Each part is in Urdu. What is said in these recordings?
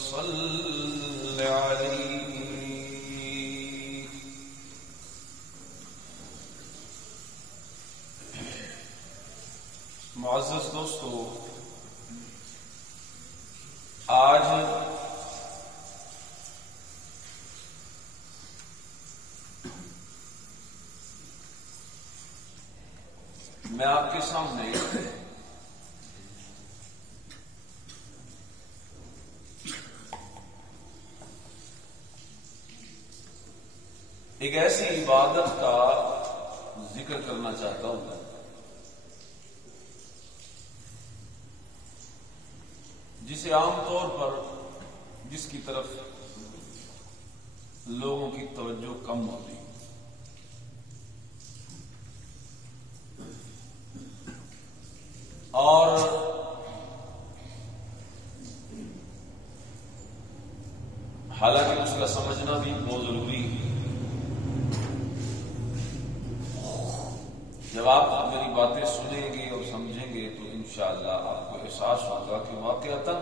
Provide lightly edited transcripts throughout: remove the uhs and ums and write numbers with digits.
وصل عليه. معزز دوستو، آج میں آپ کے سامنے ایک ایسی عبادت کا ذکر کرنا چاہتا ہوں جسے عام طور پر جس کی طرف لوگوں کی توجہ کم ہوتی ہے، اور حالانکہ اس کا سمجھنا بھی بہت ضروری ہے. جب آپ میری باتیں سنیں گے اور سمجھیں گے تو انشاءاللہ آپ کو احساس ہوگا کہ واقعتاً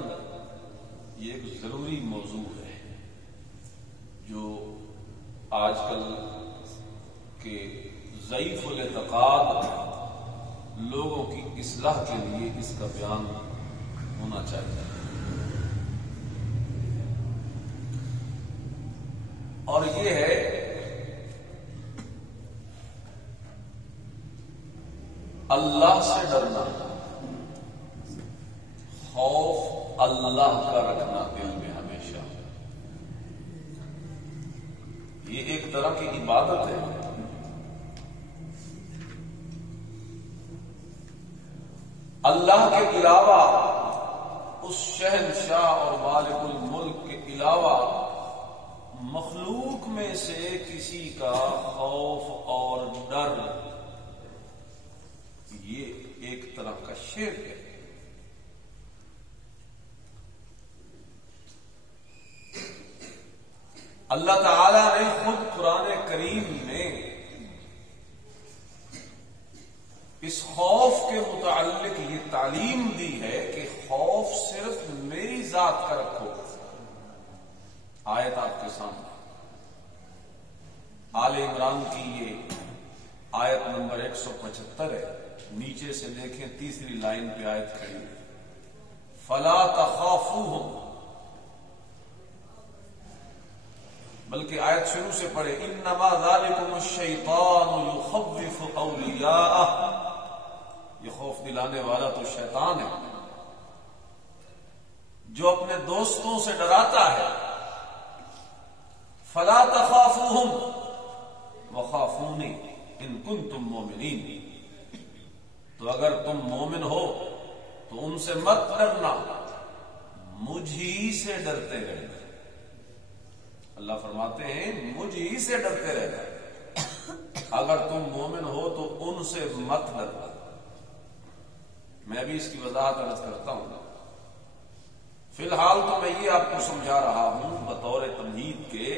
یہ ایک ضروری موضوع ہے جو آج کل کے ضعیف الاعتقاد لوگوں کی اصلاح کے لیے اس کا بیان ہونا چاہیے. اور یہ ہے اللہ سے ڈرنا، خوف اللہ کا رکھنا دل میں ہمیشہ. یہ ایک طرح کی عبادت ہے. اللہ کے علاوہ، اس شہنشاہ اور مالک الملک کے علاوہ مخلوق میں سے کسی کا خوف اور ڈر، یہ ایک طرح کا شرک ہے. اللہ تعالی نے خود قرآن کریم میں اس خوف کے متعلق یہ تعلیم دی ہے کہ خوف صرف میری ذات کا رکھو. آیت آپ کے سامنے آل عمران کی یہ آیت نمبر 175 ہے. نیچے سے دیکھیں، تیسری لائن پہ آیت کھڑی ہے، فلا تخافوہم. بلکہ آیت شروع سے پڑھے، انما ذالکم الشیطان یخوف اولیاءہ. یہ خوف دلانے والا تو شیطان ہے جو اپنے دوستوں سے ڈراتا ہے. فلا تخافوہم وخافونی ان کنتم مومنین. تو اگر تم مومن ہو تو ان سے مت ڈرنا، مجھ ہی سے ڈرتے رہنا. اللہ فرماتے ہیں مجھ ہی سے ڈرتے رہنا. اگر تم مومن ہو تو ان سے مت ڈرنا. میں بھی اس کی وضاحت عرض کرتا ہوں. فی الحال تو میں یہ آپ کو سمجھا رہا ہوں بطور تمہید کے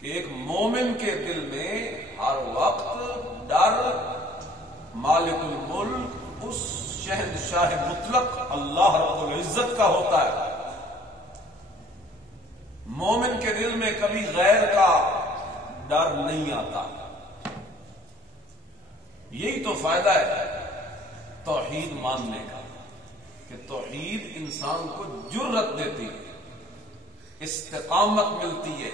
کہ ایک مومن کے دل میں ہر وقت ڈر مالک الملک، اس شہنشاہ مطلق اللہ رب العزت کا ہوتا ہے. مومن کے دل میں کبھی غیر کا ڈر نہیں آتا. یہی تو فائدہ ہے توحید ماننے کا کہ توحید انسان کو جرأت دیتی ہے، استقامت ملتی ہے،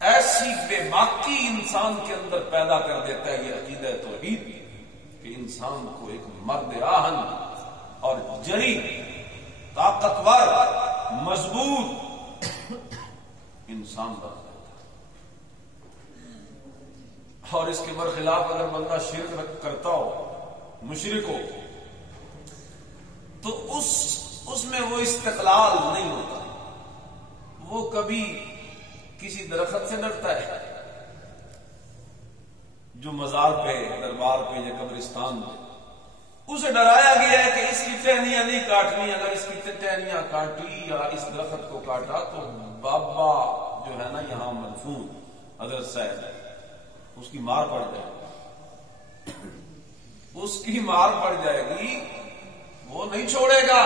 ایسی بے باکی انسان کے اندر پیدا کر دیتا ہے یہ عقیدہ توحید کہ انسان کو ایک مرد آہن اور جری، طاقتور، مضبوط انسان بنا دیتا ہے. اور اس کے برخلاف اگر بندہ شرک کرتا ہو، مشرک ہو، تو اس میں وہ استقلال نہیں ہوتا. وہ کبھی کسی درخت سے ڈرتا ہے جو مزار پہ، دربار پہ یا قبرستان پہ، اسے ڈرایا گیا ہے کہ اس کی ٹہنیاں نہیں کاٹنی. اگر اس کی ٹہنیاں کاٹی یا اس درخت کو کاٹا تو بابا جو ہے نا یہاں مدفون حضرت صاحب، اس کی مار پڑ جائے گی. اس کی مار پڑ جائے گی، وہ نہیں چھوڑے گا.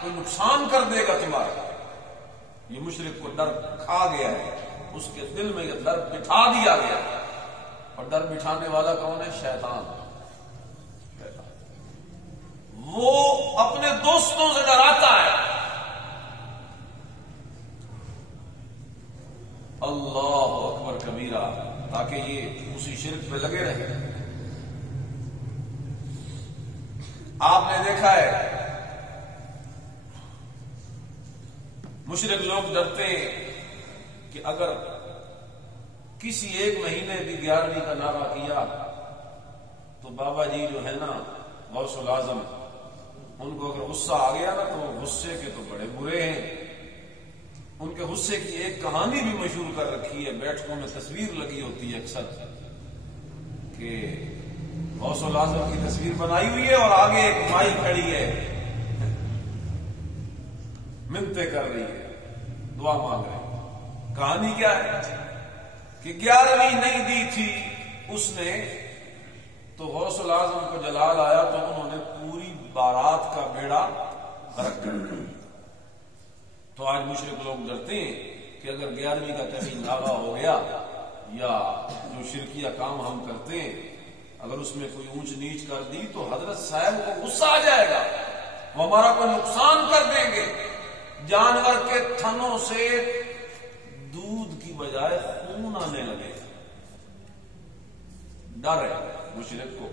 کوئی نقصان کر دے گا تمہارا. یہ مشرک کو ڈر کھا گیا ہے، اس کے دل میں یہ ڈر بٹھا دیا گیا. اور ڈر بٹھانے والا کون ہے؟ شیطان. وہ اپنے دوستوں سے ڈراتا ہے. اللہ اکبر کبیرہ، تاکہ یہ اسی شرک پہ لگے رہے. آپ نے دیکھا ہے مشرک لوگ ڈرتے ہیں کہ اگر کسی ایک مہینے بھی 11ویں کا نعرہ کیا تو بابا جی جو ہے نا غوث الاعظم، ان کو اگر غصہ آ گیا نا تو وہ غصے کے تو بڑے برے ہیں. ان کے غصے کی ایک کہانی بھی مشہور کر رکھی ہے، بیٹھکوں میں تصویر لگی ہوتی ہے اکثر کہ غوث الاعظم کی تصویر بنائی ہوئی ہے اور آگے ایک مائی کھڑی ہے، منتیں کر رہی ہے، دعا مانگ رہی ہے. کہانی کیا ہے کہ 11ویں نہیں دی تھی اس نے تو غوث الاعظم کو جلال آیا تو انہوں نے پوری بارات کا بیڑا غرق کر دیا. تو آج مشرک لوگ ڈرتے ہیں کہ اگر 11ویں کا کہیں نعرہ ہو گیا یا جو شرکیہ کام ہم کرتے ہیں اگر اس میں کوئی اونچ نیچ کر دی تو حضرت صاحب کو غصہ آ جائے گا، وہ ہمارا کوئی نقصان کر دیں گے. جانور کے تھنوں سے دودھ کی بجائے خون آنے لگے. ڈر ہے مشرک کو.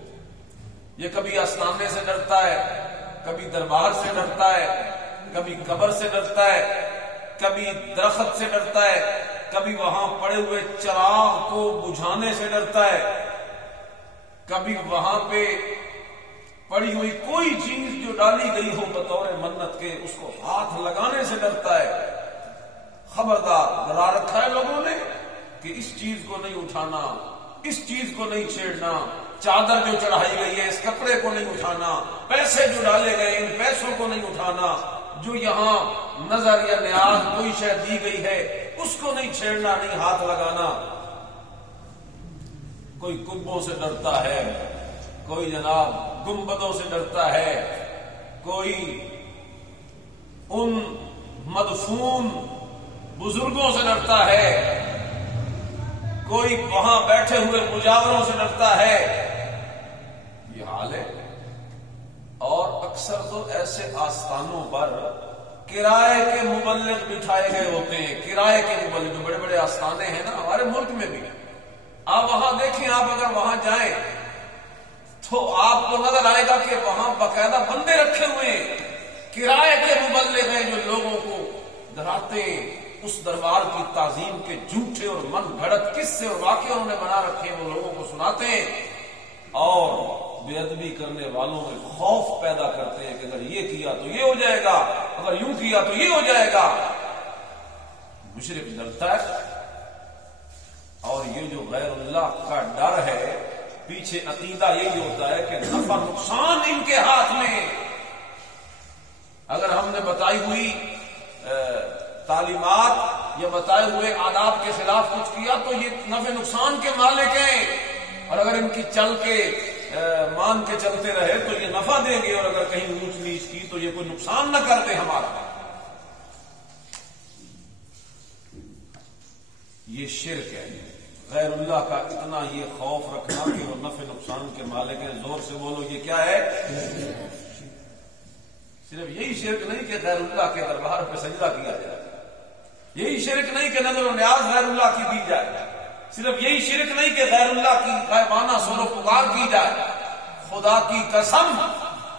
یہ کبھی آستانے سے ڈرتا ہے، کبھی دربار سے ڈرتا ہے، کبھی قبر سے ڈرتا ہے، کبھی درخت سے ڈرتا ہے، کبھی وہاں پڑے ہوئے چراغ کو بجھانے سے ڈرتا ہے، کبھی وہاں پہ پڑی ہوئی کوئی چیز جو ڈالی گئی ہو بطور منت کے اس کو ہاتھ لگانے سے ڈرتا ہے. خبردار، ڈرا رکھا ہے لوگوں نے کہ اس چیز کو نہیں اٹھانا، اس چیز کو نہیں چھیڑنا، چادر جو چڑھائی گئی ہے اس کپڑے کو نہیں اٹھانا، پیسے جو ڈالے گئے ان پیسوں کو نہیں اٹھانا، جو یہاں نظر یا نیاز کوئی شے دی گئی ہے اس کو نہیں چھیڑنا، نہیں ہاتھ لگانا. کوئی کبوں سے ڈرتا ہے، کوئی جناب گنبدوں سے ڈرتا ہے، کوئی ان مدفون بزرگوں سے ڈرتا ہے، کوئی وہاں بیٹھے ہوئے مجاوروں سے ڈرتا ہے. یہ حال ہے. اور اکثر تو ایسے آستانوں پر کرائے کے مبلغ بٹھائے گئے ہوتے ہیں. کرائے کے مبلغ جو بڑے بڑے آستانے ہیں نا ہمارے ملک میں بھی، آپ وہاں دیکھیں، آپ اگر وہاں جائیں تو آپ کو نظر آئے گا کہ وہاں باقاعدہ بندے رکھے ہوئے ہیں، کرائے کے مبلغ ہیں جو لوگوں کو ڈراتے ہیں. اس دربار کی تعظیم کے جھوٹے اور من گھڑت قصے اور واقعے انہوں نے بنا رکھے ہیں، وہ لوگوں کو سناتے ہیں اور بے ادبی کرنے والوں میں خوف پیدا کرتے ہیں کہ اگر یہ کیا تو یہ ہو جائے گا، اگر یوں کیا تو یہ ہو جائے گا. مشرک ڈرتا ہے. اور یہ جو غیر اللہ کا ڈر ہے پیچھے عقیدہ یہی ہوتا ہے کہ نفع نقصان ان کے ہاتھ میں. اگر ہم نے بتائی ہوئی تعلیمات یا بتائے ہوئے آداب کے خلاف کچھ کیا تو یہ نفع نقصان کے مالک ہیں، اور اگر ان کی چل کے مان کے چلتے رہے تو یہ نفع دیں گے، اور اگر کہیں اونچ نیچ کی تو یہ کوئی نقصان نہ کرتے ہمارا. یہ شرک ہے. غیر اللہ کا اتنا یہ خوف رکھنا کہ وہ نفع نقصان کے مالک ہیں. زور سے بولو، یہ کیا ہے؟ صرف یہی شرک نہیں کہ غیر اللہ کے دربار پہ سجدہ کیا جائے، یہی شرک نہیں کہ نظر و نیاز غیر اللہ کی دی جائے، صرف یہی شرک نہیں کہ غیر اللہ کی غائبانہ سر و پکار کی جائے. خدا کی قسم،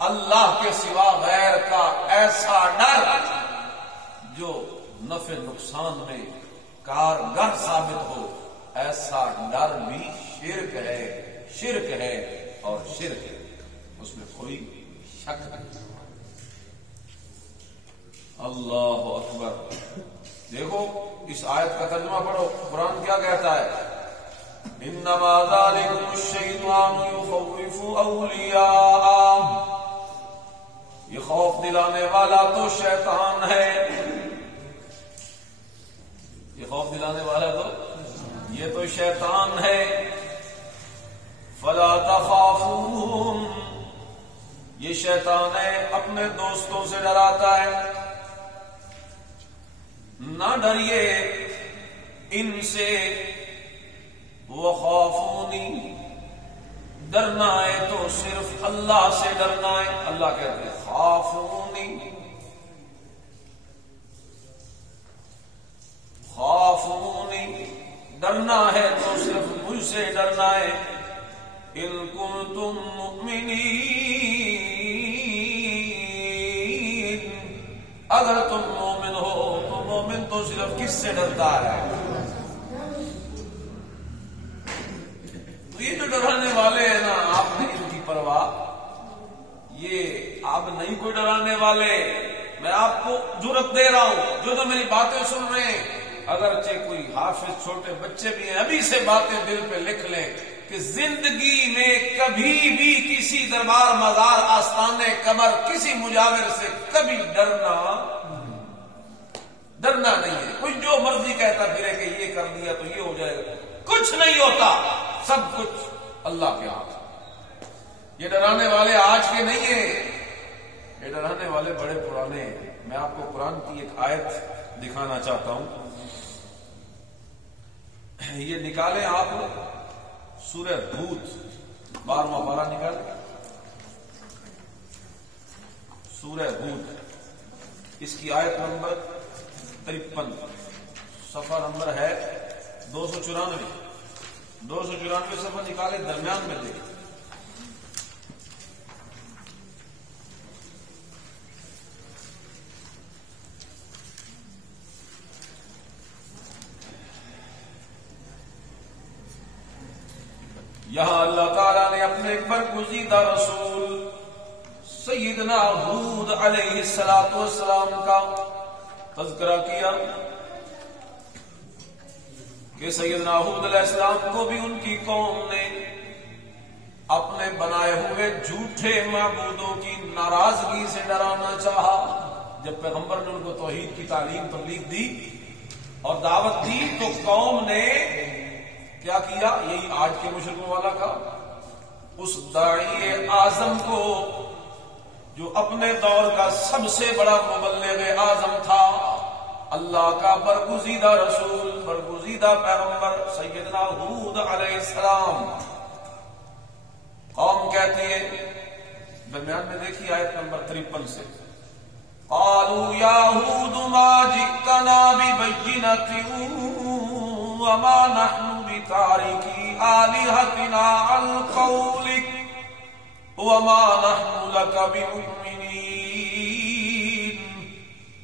اللہ کے سوا غیر کا ایسا ڈر جو نفع نقصان میں کارگر ثابت ہو، ایسا ڈر بھی شرک ہے. شرک ہے اور شرک ہے، اس میں کوئی شک نہیں. اللہ اکبر. دیکھو اس آیت کا ترجمہ پڑھو، قرآن کیا کہتا ہے؟ انما ذالکم الشیطان یخوف اولیاء. یہ خوف دلانے والا تو شیطان ہے. یہ خوف دلانے والا تو یہ تو شیطان ہے. فلا تخافوہم. یہ شیطان ہے، اپنے اپنے دوستوں سے ڈراتا ہے، نہ ڈریے ان سے، وخافونی، ڈرنا ہے تو صرف اللہ سے ڈرنا ہے۔ اللہ کہتے ہیں خافونی، خافونی، ڈرنا ہے تو صرف مجھ سے ڈرنا ہے، ان کنتم مؤمنین، اگر تم مومن ہو تو مومن تو صرف کس سے ڈرتا ہے؟ تو یہ جو ڈرانے والے ہیں نا، آپ نے ان کی پرواہ، یہ آپ نہیں کوئی ڈرانے والے، میں آپ کو جرأت دے رہا ہوں، جو تو میری باتیں سن رہے ہیں، اگرچہ کوئی حافظ چھوٹے بچے بھی ہیں، ابھی سے باتیں دل پہ لکھ لیں کہ زندگی میں کبھی بھی کسی دربار مزار آستانے قبر کسی مجاور سے کبھی ڈرنا نہیں ہے۔ کوئی جو مرضی کہتا پھرے کہ یہ کر دیا تو یہ ہو جائے گا، کچھ نہیں ہوتا، سب کچھ اللہ کے ہاتھ۔ یہ ڈرانے والے آج کے نہیں ہیں، یہ ڈرانے والے بڑے پرانے ہیں۔ میں آپ کو قرآن کی ایک آیت دکھانا چاہتا ہوں، یہ نکالیں آپ سورہ ہود 12واں پارہ نکالیں، سورہ ہود، اس کی آیت نمبر 53، صفحہ نمبر ہے 294، 294 صفحہ نکالیں، درمیان میں دیکھیں۔ یہاں اللہ تعالیٰ نے اپنے ایک برگزیدہ رسول سیدنا ہود علیہ السلام کا تذکرہ کیا کہ سیدنا ہود علیہ السلام کو بھی ان کی قوم نے اپنے بنائے ہوئے جھوٹے معبودوں کی ناراضگی سے ڈرانا چاہا۔ جب پیغمبر نے ان کو توحید کی تعلیم تبلیغ دی اور دعوت دی تو قوم نے کیا کیا؟ یہی آج کے مشرکوں والا کا، اس داعی اعظم کو جو اپنے دور کا سب سے بڑا مبلغ اعظم تھا، اللہ کا برگزیدہ رسول، برگزیدہ پیغمبر سیدنا ہود علیہ السلام، قوم کہتی ہے، درمیان میں دیکھیے آیت نمبر 53 سے، قالوا یا ہود ما جئتنا ببینۃ وما نحن بتارکی آلہتنا عن قولک وما نحن لک بمؤمنین۔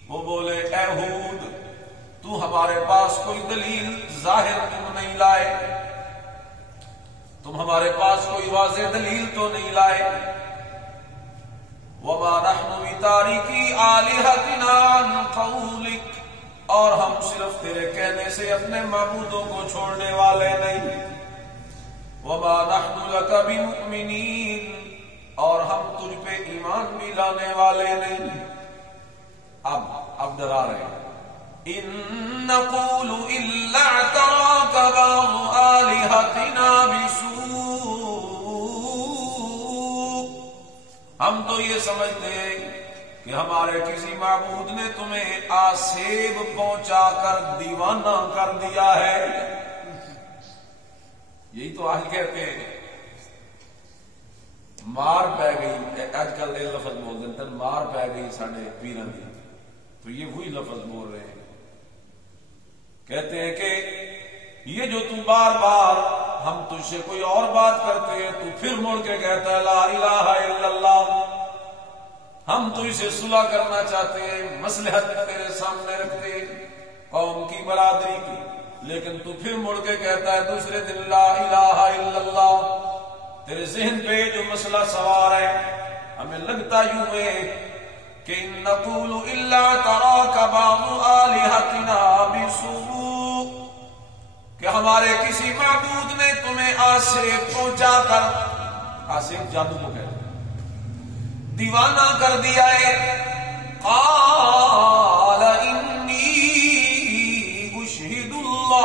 وہ بولے اے ہود، تو ہمارے پاس کوئی دلیل ظاہر تم نہیں لائے، تم ہمارے پاس کوئی واضح دلیل تو نہیں لائے، وما نحن بتارکی آلہتنا عن قولک، اور ہم صرف تیرے کہنے سے اپنے معبودوں کو چھوڑنے والے نہیں، وما نحن لک بمؤمنین، اور ہم تجھ پہ ایمان بھی لانے والے نہیں۔ اب ڈرا رہے ہیں، ان نقول الا اعتراک بعض آلہتنا بسوء، ہم تو یہ سمجھتے ہیں کہ ہمارے کسی معبود نے تمہیں آسیب پہنچا کر دیوانہ کر دیا ہے۔ یہی تو آج کہتے ہیں، مار پہ گئی، آج کل یہ لفظ بول دیتے ہیں، مار پہ گئی ساڑھے پیران دی، تو یہ وہی لفظ بول رہے ہیں، کہتے ہیں کہ یہ جو تم بار بار ہم تجھ سے کوئی اور بات کرتے ہیں، تو پھر مڑ کے کہتا ہے لا الہ الا اللہ، ہم تو اسے صلح کرنا چاہتے ہیں، مصلحت تیرے سامنے رکھتے قوم کی برادری کی، لیکن تو پھر مڑ کے کہتا ہے دوسرے دن لا الہ الا اللہ۔ تیرے ذہن پہ جو مسئلہ سوار ہے، ہمیں لگتا یوں ہے کہ ان نقول الا تراک بعض آلہتنا بسوء، کہ ہمارے کسی معبود نے تمہیں آسیب پہنچا کر، آسیب جادو کو کہتے دیوانہ کر دیا ہے۔ قال انی اشہد اللہ،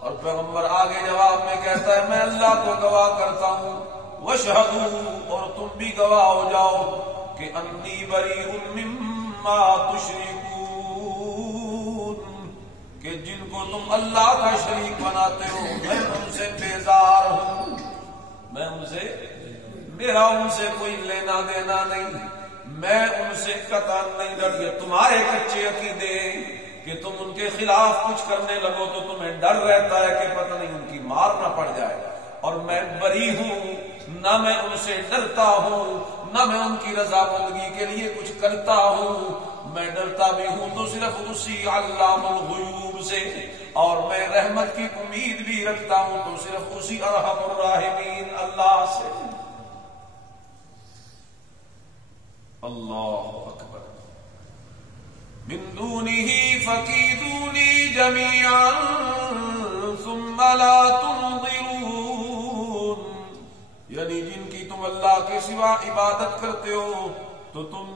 اور پیغمبر آگے جواب میں کہتا ہے میں اللہ کو گواہ کرتا ہوں، واشہدوا، اور تم بھی گواہ مما تشركون، کہ جن کو تم اللہ کا شریک بناتے ہو میں ان سے بیزار ہوں، میں ان سے، میرا ان سے کوئی لینا دینا نہیں، میں ان سے قطعاً نہیں ڈر۔ یہ تمہارے کچے عقیدے کہ تم ان کے خلاف کچھ کرنے لگو تو تمہیں ڈر رہتا ہے کہ پتہ نہیں ان کی مار نہ پڑ جائے، اور میں بری ہوں، نہ میں ان سے ڈرتا ہوں، نہ میں ان کی رضامندگی کے لیے کچھ کرتا ہوں، میں ڈرتا بھی ہوں تو صرف اسی علام الغیوب سے، اور میں رحمت کی امید بھی رکھتا ہوں تو صرف اسی ارحم الراحمین اللہ سے۔ اللہ اکبر۔ من دونه فكيدوني جميعا ثم لا تنظرون، یعنی جن کی تم اللہ کے سوا عبادت کرتے ہو تو تم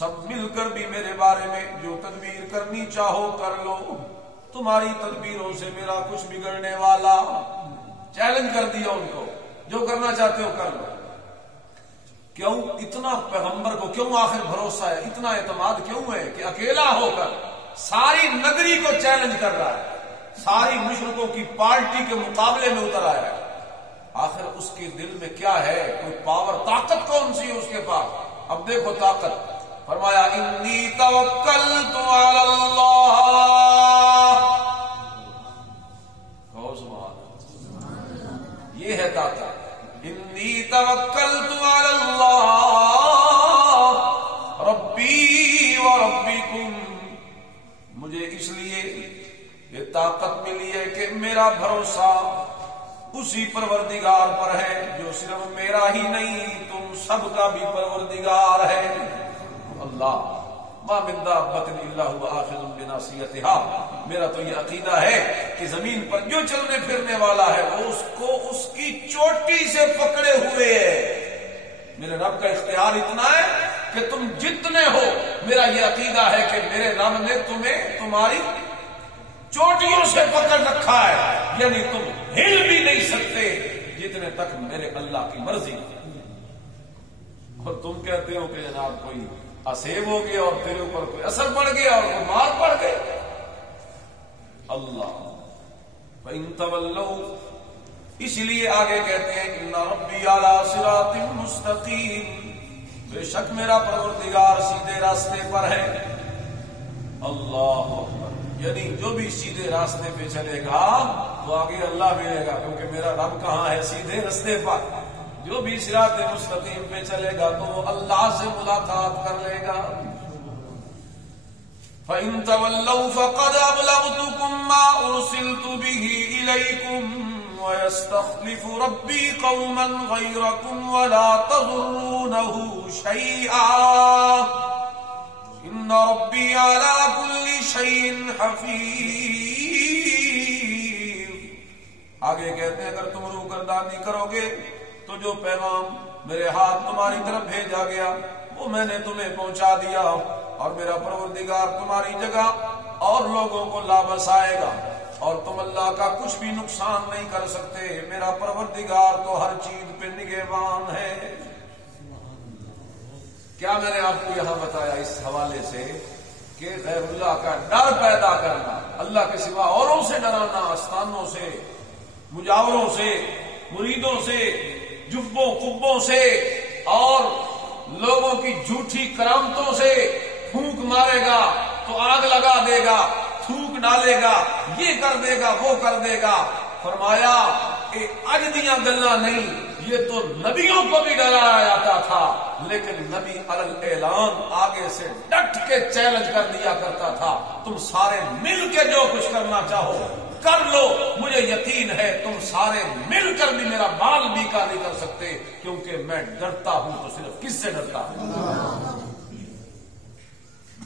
سب مل کر بھی میرے بارے میں جو تدبیر کرنی چاہو کر لو، تمہاری تدبیروں سے میرا کچھ بگڑنے والا، چیلنج کر دیا ان کو، جو کرنا چاہتے ہو کر لو۔ کیوں اتنا پیغمبر کو کیوں آخر بھروسہ ہے، اتنا اعتماد کیوں ہے کہ اکیلا ہو کر ساری نگری کو چیلنج کر رہا ہے، ساری مشرکوں کی پارٹی کے مقابلے میں اتر آیا ہے؟ آخر اس کے دل میں کیا ہے، کوئی پاور، طاقت کون سی ہے اس کے پاس؟ اب دیکھو طاقت، فرمایا انی توکلت علی اللہ، کہو سبحان اللہ، یہ ہے طاقت، انی توکلت علی اللہ ربی و ربکم، مجھے اس لیے یہ طاقت ملی ہے کہ میرا بھروسہ اسی پروردگار پر ہے جو صرف میرا ہی نہیں تم سب کا بھی پروردگار ہے۔ اللہ ما من دابۃ الا هو آخذ بناصیتها، میرا تو یہ عقیدہ ہے کہ زمین پر جو چلنے پھرنے والا ہے وہ اس کو اس کی چوٹی سے پکڑے ہوئے ہے۔ میرے رب کا اختیار اتنا ہے کہ تم جتنے ہو، میرا یہ عقیدہ ہے کہ میرے رب نے تمہیں تمہاری چوٹیوں سے پکڑ رکھا ہے، یعنی تم ہل بھی نہیں سکتے جتنے تک میرے اللہ کی مرضی، اور تم کہتے ہو کہ جناب کوئی اسیب ہو گیا اور تیرے اوپر کوئی اثر پڑ گیا اور کوئی مار پڑ گئی۔ اللہ فَإِن تَوَلَّوْا، اس لیے آگے کہتے ہیں إِنَّ رَبِّي عَلَى صِرَاطٍ مُسْتَقِيمٍ، بے شک میرا پروردگار سیدھے راستے پر ہے۔ اللہ اکبر، یعنی جو بھی سیدھے راستے پہ چلے گا تو آگے اللہ ملے گا، کیونکہ میرا رب کہاں ہے؟ سیدھے راستے پر۔ جو بھی صراط مستقیم پہ چلے گا تو وہ اللہ سے ملاقات کر لے گا۔ فَإِن تَوَلَّوْا فَقَدْ أَبْلَغْتُكُم مَّا أُرْسِلْتُ بِهِ إِلَيْكُمْ وَيَسْتَخْلِفُ رَبِّي قَوْمًا غَيْرَكُمْ وَلَا تَضُرُّونَهُ شَيْئًا إِنَّ رَبِّي عَلَى كُلِّ شَيْءٍ حَفِيظٌ۔ آگے کہتے ہیں اگر تم روگردانی کرو گے تو جو پیغام میرے ہاتھ تمہاری طرف بھیجا گیا وہ میں نے تمہیں پہنچا دیا، اور میرا پروردگار تمہاری جگہ اور لوگوں کو لا بسائے گا، اور تم اللہ کا کچھ بھی نقصان نہیں کر سکتے، میرا پروردگار تو ہر چیز پہ نگہبان ہے۔ کیا میں نے آپ کو یہاں بتایا اس حوالے سے کہ غیر اللہ کا ڈر پیدا کرنا، اللہ کے سوا اوروں سے ڈرانا، آستانوں سے، مجاوروں سے، مریدوں سے، جبوں قبوں سے اور لوگوں کی جھوٹی کرامتوں سے پھونک مارے گا تو آگ لگا دے گا، تھوک ڈالے گا، یہ کر دے گا، وہ کر دے گا۔ فرمایا کہ اج دیاں گلاں نہیں، یہ تو نبیوں کو بھی ڈرایا جاتا تھا، لیکن نبی علی اعلان آگے سے ڈٹ کے چیلنج کر دیا کرتا تھا، تم سارے مل کے جو کچھ کرنا چاہو کر لو، مجھے یقین ہے تم سارے مل کر بھی میرا بال بیکا نہیں کر سکتے، کیونکہ میں ڈرتا ہوں تو صرف کس سے ڈرتا ہوں؟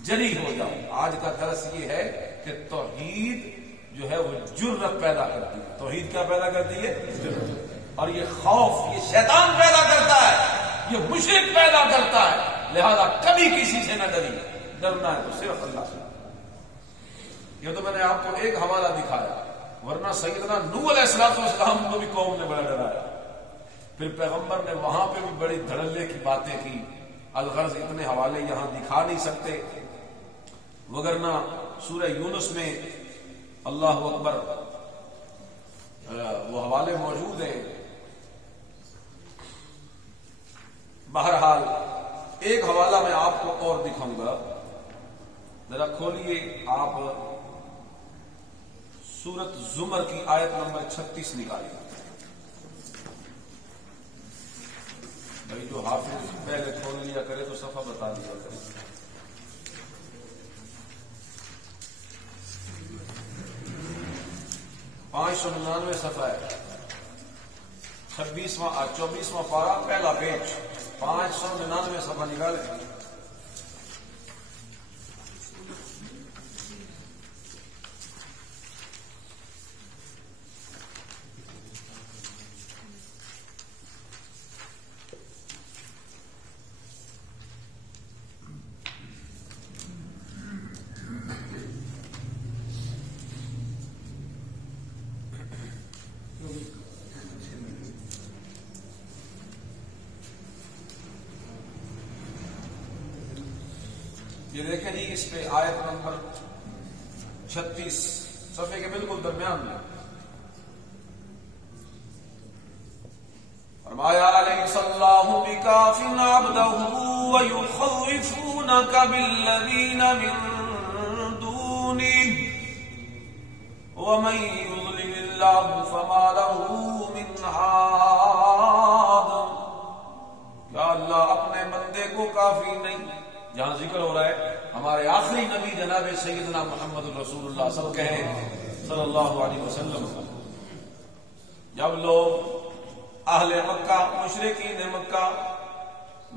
جری ہو جاؤ۔ آج کا درس یہ ہے کہ توحید جو ہے وہ جرت پیدا کرتی ہے۔ توحید کیا پیدا کرتی ہے؟ جرت۔ اور یہ خوف یہ شیطان پیدا کرتا ہے، یہ مشرک پیدا کرتا ہے، لہذا کبھی کسی سے نہ ڈری، ڈرنا ہے تو صرف اللہ سے۔ یہ تو میں نے آپ کو ایک حوالہ دکھایا، ورنہ سیدنا نوح علیہ السلام کو بھی قوم نے بڑا ڈرایا، پھر پیغمبر نے وہاں پہ بھی بڑی دھڑلے کی باتیں کی، الغرض اتنے حوالے یہاں دکھا نہیں سکتے، وگرنہ سورہ یونس میں اللہ اکبر وہ حوالے موجود ہیں۔ بہرحال ایک حوالہ میں آپ کو اور دکھاؤں گا، ذرا کھولیے آپ سورۃ زمر کی آیت نمبر 36 نکالیے۔ بھائی جو حافظ پہلے کھول لیا کرے تو صفحہ بتا دیا کرے۔ 599 صفحہ ہے، 24واں پارہ، پہلا پیج، 599 صفحہ نکالے۔ یہ دیکھیں جی، اس پہ آیت نمبر 36 صفحے کے بالکل درمیان میں فرمایا الیس اللہ بکاف عبدہ ویخوفونک بالذین من دونہ ومن یضلل اللہ فما لہ من ہاد۔ کیا اللہ اپنے بندے کو کافی نہیں؟ جہاں ذکر ہو رہا ہے ہمارے آخری نبی جناب سیدنا محمد رسول اللہ صلی اللہ علیہ وسلم، جب لوگ اہل مکہ مشرکین مکہ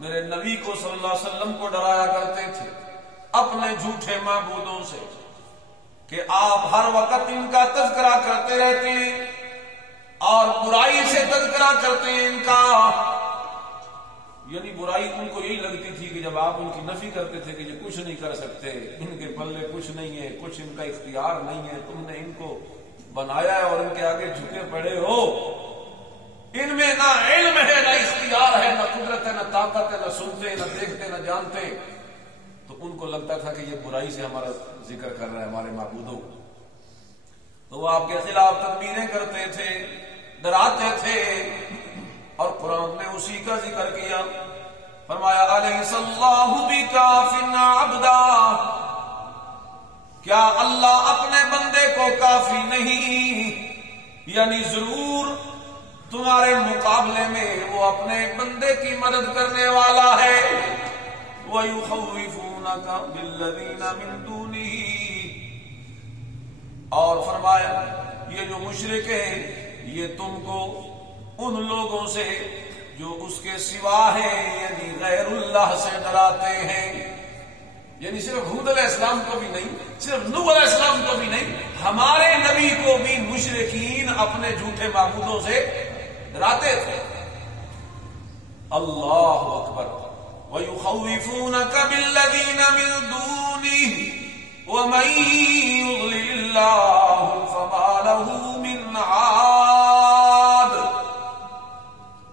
میرے نبی کو صلی اللہ علیہ وسلم کو ڈرایا کرتے تھے اپنے جھوٹے معبودوں سے کہ آپ ہر وقت ان کا تذکرہ کرتے رہتے ہیں اور برائی سے تذکرہ کرتے ہیں ان کا، یعنی برائی ان کو یہی لگتی تھی کہ جب آپ ان کی نفی کرتے تھے کہ یہ کچھ نہیں کر سکتے، ان کے پلے کچھ نہیں ہے، کچھ ان کا اختیار نہیں ہے، تم نے ان کو بنایا ہے اور ان کے آگے جھکے پڑے ہو، ان میں نہ علم ہے نہ اختیار ہے، نہ قدرت ہے نہ طاقت ہے، نہ سنتے نہ دیکھتے نہ جانتے، تو ان کو لگتا تھا کہ یہ برائی سے ہمارا ذکر کر رہا ہے ہمارے معبودوں، تو وہ آپ کے خلاف تدبیریں کرتے تھے، ڈراتے تھے، اور قرآن نے اسی کا ذکر کیا۔ فرمایا الیس اللہ بکاف عبدہ، کیا اللہ اپنے بندے کو کافی نہیں؟ یعنی ضرور تمہارے مقابلے میں وہ اپنے بندے کی مدد کرنے والا ہے۔ وَيُخَوِّفُونَكَ بِالَّذِينَ مِن دُونِهِ، اور فرمایا یہ جو مشرک ہیں یہ تم کو ان لوگوں سے جو اس کے سوا ہیں یعنی غیر اللہ سے ڈراتے ہیں، یعنی صرف ہود علیہ السلام کو بھی نہیں، صرف نوح علیہ السلام کو بھی نہیں، ہمارے نبی کو بھی مشرکین اپنے جھوٹے معبودوں سے ڈراتے تھے۔ اللہ اکبر۔ وَيُخَوِّفُونَكَ بِالَّذِينَ مِن دُونِهِ وَمَن يُضْلِلِ اللَّهُ فَمَا لَهُ مِنْ هَادٍ،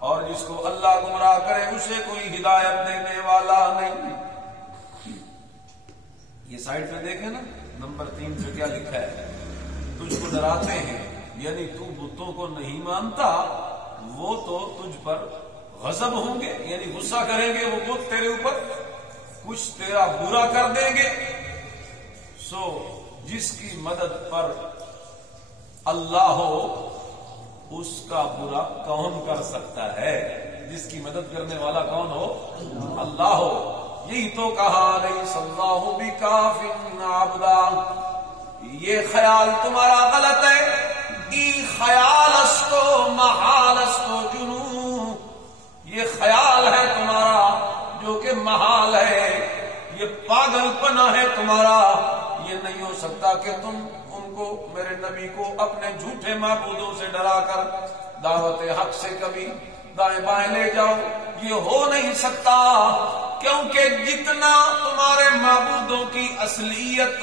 اور جس کو اللہ گمراہ کرے اسے کوئی ہدایت دینے والا نہیں۔ یہ سائڈ پہ دیکھیں نا، نمبر 3 پہ کیا لکھا ہے؟ تجھ کو ڈراتے ہیں، یعنی تو بتوں کو نہیں مانتا، وہ تو تجھ پر غضب ہوں گے، یعنی غصہ کریں گے وہ بت تیرے اوپر، کچھ تیرا برا کر دیں گے۔ سو جس کی مدد پر اللہ ہو اس کا برا کون کر سکتا ہے؟ جس کی مدد کرنے والا کون ہو؟ اللہ ہو۔ یہی تو کہا لیس اللہ بکاف عبدہ، یہ خیال تمہارا غلط ہے۔ ای خیال استو محال استو جنو، یہ خیال ہے تمہارا جو کہ محال ہے، یہ پاگل پنا ہے تمہارا۔ یہ نہیں ہو سکتا کہ تم ان کو میرے نبی کو اپنے جھوٹے معبودوں سے ڈرا کر دعوت حق سے کبھی دائیں بائیں لے جاؤ، یہ ہو نہیں سکتا، کیونکہ جتنا تمہارے معبودوں کی اصلیت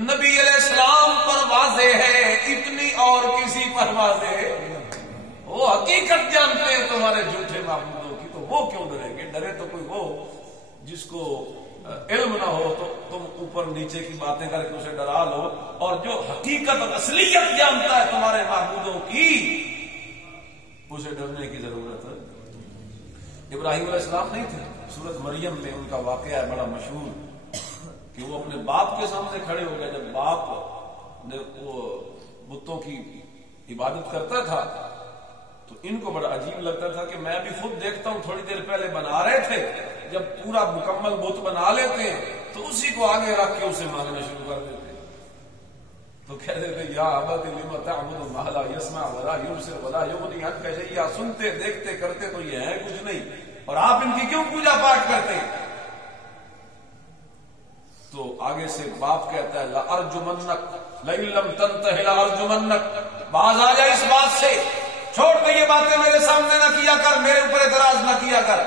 نبی علیہ السلام پر واضح ہے اتنی اور کسی پر واضح ہے۔ وہ حقیقت جانتے ہیں تمہارے جھوٹے معبودوں کی، تو وہ کیوں ڈریں گے؟ ڈرے تو کوئی وہ جس کو علم نہ ہو تو تم اوپر نیچے کی باتیں کر کے اسے ڈرا لو، اور جو حقیقت اور اصلیت جانتا ہے تمہارے معبودوں کی اسے ڈرنے کی ضرورت ہے۔ ابراہیم علیہ السلام نہیں تھے، سورۃ مریم میں ان کا واقعہ ہے بڑا مشہور کہ وہ اپنے باپ کے سامنے کھڑے ہو گئے جب باپ نے وہ بتوں کی عبادت کرتا تھا تو ان کو بڑا عجیب لگتا تھا کہ میں بھی خود دیکھتا ہوں تھوڑی دیر پہلے بنا رہے تھے، جب پورا مکمل بت بنا لیتے ہیں تو اسی کو آگے رکھ کے اسے مانگنا شروع کر دیتے، تو کہتے تھے یا ابت لم تعبد ما لا يسمع ولا يبصر ولا يغني عنك شيئا، سنتے دیکھتے کرتے تو یہ ہے کچھ نہیں، اور آپ ان کی کیوں پوجا پاٹ کرتے ہیں؟ تو آگے سے باپ کہتا ہے لأرجمنک لئن لم تنتہ لأرجمنک، باز آ جا اس بات سے، چھوڑ کے یہ باتیں میرے سامنے نہ کیا کر، میرے اوپر اعتراض نہ کیا کر،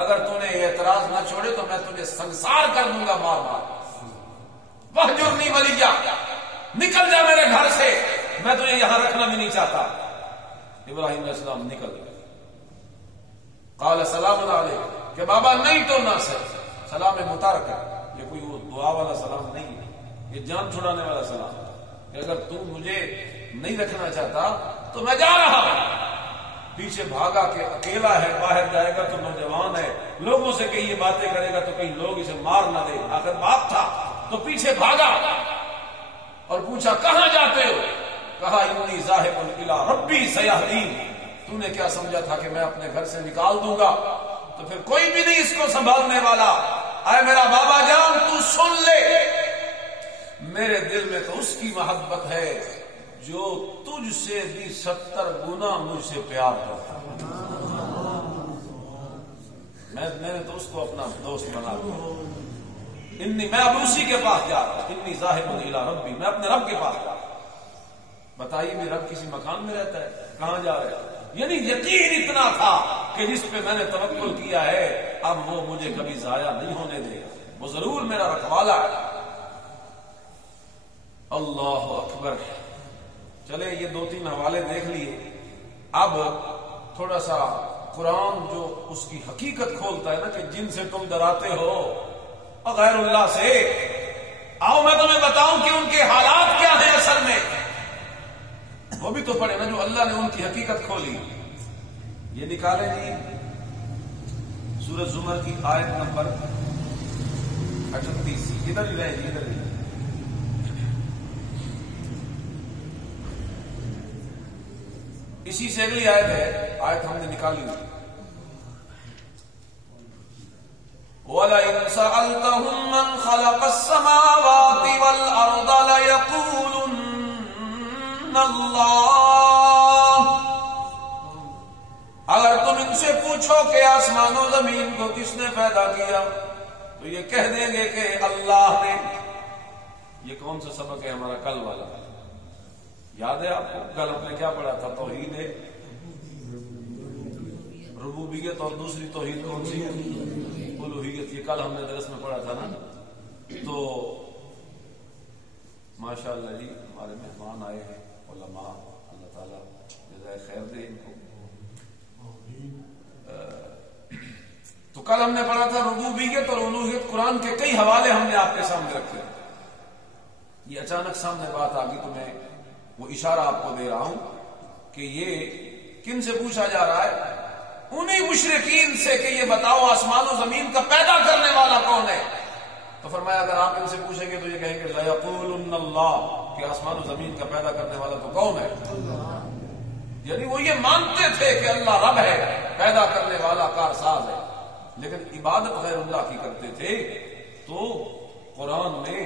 اگر تو نے یہ اعتراض نہ چھوڑے تو میں تجھے سنسار کر دوں گا مار مار، وہجرنی ملیہ، نکل جا میرے گھر سے، میں تجھے یہاں رکھنا بھی نہیں چاہتا۔ ابراہیم علیہ السلام نکل گئے، قال سلام علیک، کہ بابا نہیں تو نہ سے، سلام متارک ہے، یہ کوئی وہ دعا والا سلام نہیں ہے، یہ جان چھڑانے والا سلام ہے کہ اگر تو مجھے نہیں رکھنا چاہتا تو میں جا رہا ہوں۔ پیچھے بھاگا کہ اکیلا ہے، باہر جائے گا تو نوجوان ہے، لوگوں سے کہیں یہ باتیں کرے گا تو کہیں لوگ اسے مار نہ دے، آخر باپ تھا تو پیچھے بھاگا اور پوچھا کہاں جاتے ہو؟ کہا انی ذاہب الی ربی سیہدین، تو نے کیا سمجھا تھا کہ میں اپنے گھر سے نکال دوں گا؟ تو پھر کوئی بھی نہیں اس کو سنبھالنے والا، اے میرا بابا جان تو سن لے، میرے دل میں تو اس کی محبت ہے جو تجھ سے بھی 70 گنا مجھ سے پیار کرتا ہے، میں نے تو اس کو اپنا دوست بنا لیا، میں اب اسی کے پاس جا رہا ہوں، انی ذاہب الی ربی، میں اپنے رب کے پاس جا رہا ہوں۔ بتائیے بھی رب کسی مکان میں رہتا ہے، کہاں جا رہا ہے؟ یعنی یقین اتنا تھا کہ جس پہ میں نے توکل کیا ہے اب وہ مجھے کبھی ضائع نہیں ہونے دے گا، وہ ضرور میرا رکھوالا ہے۔ اللہ اکبر۔ چلے یہ 2-3 حوالے دیکھ لیے، اب تھوڑا سا قرآن جو اس کی حقیقت کھولتا ہے نا کہ جن سے تم ڈراتے ہو غیر اللہ سے، آؤ میں تمہیں بتاؤں کہ ان کے حالات کیا ہیں اصل میں، وہ بھی تو پڑھے نا جو اللہ نے ان کی حقیقت کھولی۔ یہ نکالے جی سورۃ زمر کی آیت نمبر 38، ادھر ہی رہے جی، ادھر ہی، اسی سے اگلی آیت ہے، آیت ہم نے نکالی ہوئی، وَلَئِنْ سَأَلْتَهُمْ مَنْ خَلَقَ السَّمَاوَاتِ وَالْأَرْضَ لَيَقُولُنَّ اللَّهُ، اگر تم ان سے پوچھو کہ آسمان و زمین کو کس نے پیدا کیا تو یہ کہہ دیں گے کہ اللہ نے۔ یہ کون سا سبق ہے ہمارا کل والا؟ یاد ہے آپ کو کل ہم نے کیا پڑھا تھا؟ توحید ربوبیت، اور دوسری توحید کون سی ہے؟ الوہیت۔ یہ کل ہم نے درس میں پڑھا تھا نا۔ تو ماشاءاللہ جی ہمارے مہمان آئے ہیں علماء، اللہ تعالیٰ جزائے خیر دے ان کو۔ تو کل ہم نے پڑھا تھا ربوبیت اور الوہیت، قرآن کے کئی حوالے ہم نے آپ کے سامنے رکھے۔ یہ اچانک سامنے بات آ گئی تو میں وہ اشارہ آپ کو دے رہا ہوں کہ یہ کن سے پوچھا جا رہا ہے؟ انہی مشرکین سے کہ یہ بتاؤ آسمان و زمین کا پیدا کرنے والا کون ہے؟ تو فرمایا اگر آپ ان سے پوچھیں گے تو یہ کہیں گے لَيَقُولُنَّ اللَّهُ، کہ آسمان و زمین کا پیدا کرنے والا تو کون ہے؟ یعنی وہ یہ مانتے تھے کہ اللہ رب ہے، پیدا کرنے والا، کارساز ہے، لیکن عبادت غیر اللہ کی کرتے تھے۔ تو قرآن میں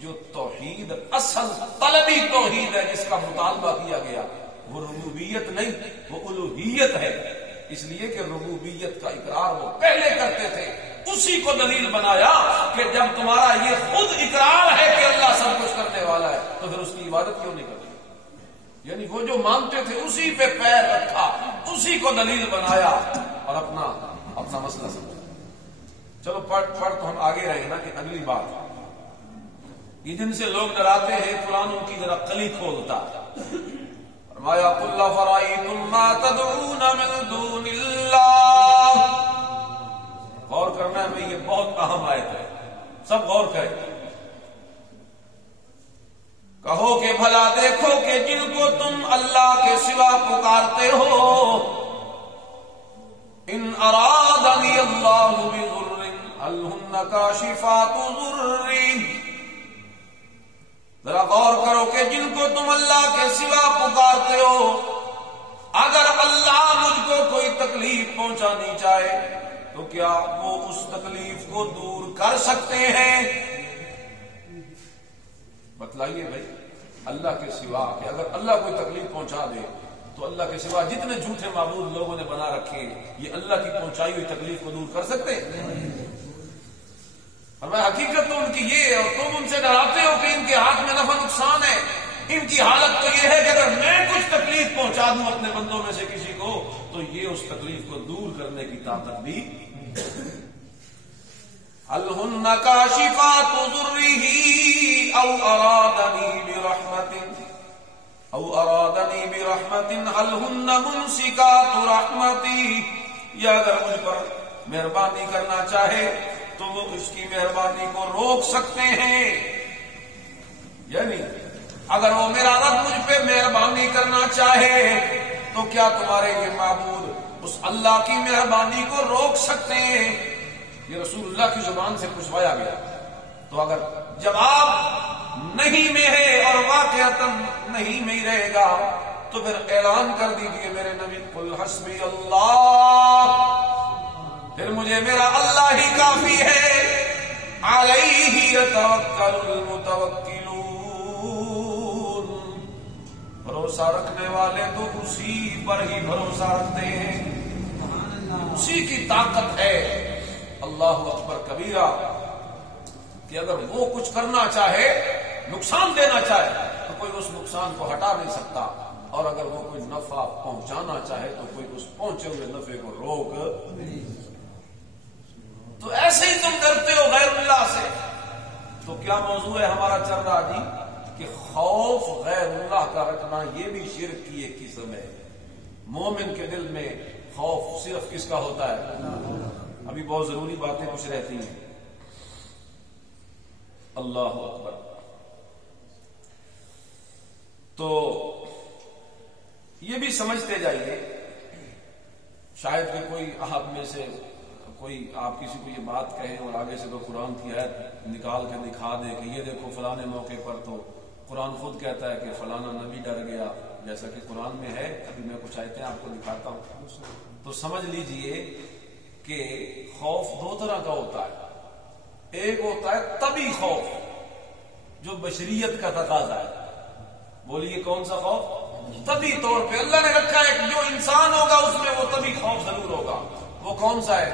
جو توحید اصل طلبی توحید ہے جس کا مطالبہ کیا گیا وہ ربوبیت نہیں، وہ الوہیت ہے، اس لیے کہ ربوبیت کا اقرار وہ پہلے کرتے تھے، اسی کو دلیل بنایا کہ جب تمہارا یہ خود اقرار ہے کہ اللہ سب کچھ کرنے والا ہے تو پھر اس کی عبادت کیوں نہیں کرتے؟ یعنی وہ جو مانتے تھے اسی پہ پیر رکھا، اسی کو دلیل بنایا اور اپنا مسئلہ سمجھا۔ چلو پڑھ تو ہم آگے رہے نا کہ اگلی بات یہ جن سے لوگ ڈراتے ہیں قرآن ان کی ذرا کلی کھولتا ہے۔ فرمایا قُلْ أَفَرَأَيْتُمْ مَا تَدْعُونَ مِن دُونِ اللَّهِ، غور کرنا ہے بھائی، یہ بہت اہم آیت ہے، سب غور کریں۔ کہو کہ بھلا دیکھو کہ جن کو تم اللہ کے سوا پکارتے ہو، ان ارادنی اللہ بضر هل ہن کاشفات ضر، ذرا غور کرو کہ جن کو تم اللہ کے سوا پکارتے ہو، اگر اللہ مجھ کو کوئی تکلیف پہنچانی چاہے تو کیا وہ اس تکلیف کو دور کر سکتے ہیں؟ بتلائیے بھائی، اللہ کے سوا کہ اگر اللہ کوئی تکلیف پہنچا دے تو اللہ کے سوا جتنے جھوٹے معبود لوگوں نے بنا رکھے یہ اللہ کی پہنچائی ہوئی تکلیف کو دور کر سکتے ہیں؟ ہمیں حقیقت تو ان کی یہ ہے، اور تم ان سے ڈراتے ہو کہ ان کے ہاتھ میں نفع نقصان ہے۔ ان کی حالت تو یہ ہے کہ اگر میں کچھ تکلیف پہنچا دوں اپنے بندوں میں سے کسی کو تو یہ اس تکلیف کو دور کرنے کی طاقت بھی۔ هل هن کاشفات ضره او ارادنی برحمت هل هن ممسکات رحمتی، یا اگر مجھ پر مہربانی کرنا چاہے تو وہ اس کی مہربانی کو روک سکتے ہیں، یعنی اگر وہ میرا رب مجھ پہ مہربانی کرنا چاہے تو کیا تمہارے یہ معبود اس اللہ کی مہربانی کو روک سکتے ہیں؟ یہ رسول اللہ کی زبان سے پوچھوایا گیا، تو اگر جواب نہیں میں ہے اور واقعتاً نہیں میں ہی رہے گا تو پھر اعلان کر دیجئے میرے نبی، قل حسبی اللہ، پھر مجھے میرا اللہ ہی کافی ہے، علیہ یتوکل المتوکلون، بھروسہ رکھنے والے تو اسی پر ہی بھروسہ رکھتے ہیں، اسی کی طاقت ہے۔ اللہ اکبر کبیرہ، کہ اگر وہ کچھ کرنا چاہے، نقصان دینا چاہے تو کوئی اس نقصان کو ہٹا نہیں سکتا، اور اگر وہ کوئی نفع پہنچانا چاہے تو کوئی اس پہنچے ہوئے نفع کو روک نہیں سکتا۔ تو ایسے ہی تم ڈرتے ہو غیر اللہ سے۔ تو کیا موضوع ہے ہمارا چل رہا جی کہ خوف غیر اللہ کا رکھنا یہ بھی شرک کی ایک قسم ہے۔ مومن کے دل میں خوف صرف کس کا ہوتا ہے؟ ابھی بہت ضروری باتیں کچھ رہتی ہیں۔ اللہ اکبر۔ تو یہ بھی سمجھتے جائیے، شاید کہ کوئی آپ میں سے کوئی آپ کسی کو یہ بات کہیں اور آگے سے تو قرآن کی آیت نکال کے دکھا دے کہ یہ دیکھو فلانے موقع پر تو قرآن خود کہتا ہے کہ فلانا نبی ڈر گیا، جیسا کہ قرآن میں ہے۔ ابھی میں کچھ آیتیں آپ کو دکھاتا ہوں، تو سمجھ لیجئے کہ خوف دو طرح کا ہوتا ہے۔ ایک ہوتا ہے طبعی خوف جو بشریت کا تقاضا ہے۔ بولیے کون سا خوف؟ طبعی طور پہ اللہ نے رکھا ہے کہ جو انسان ہوگا اس میں وہ طبعی خوف ضرور ہوگا۔ وہ کون سا ہے؟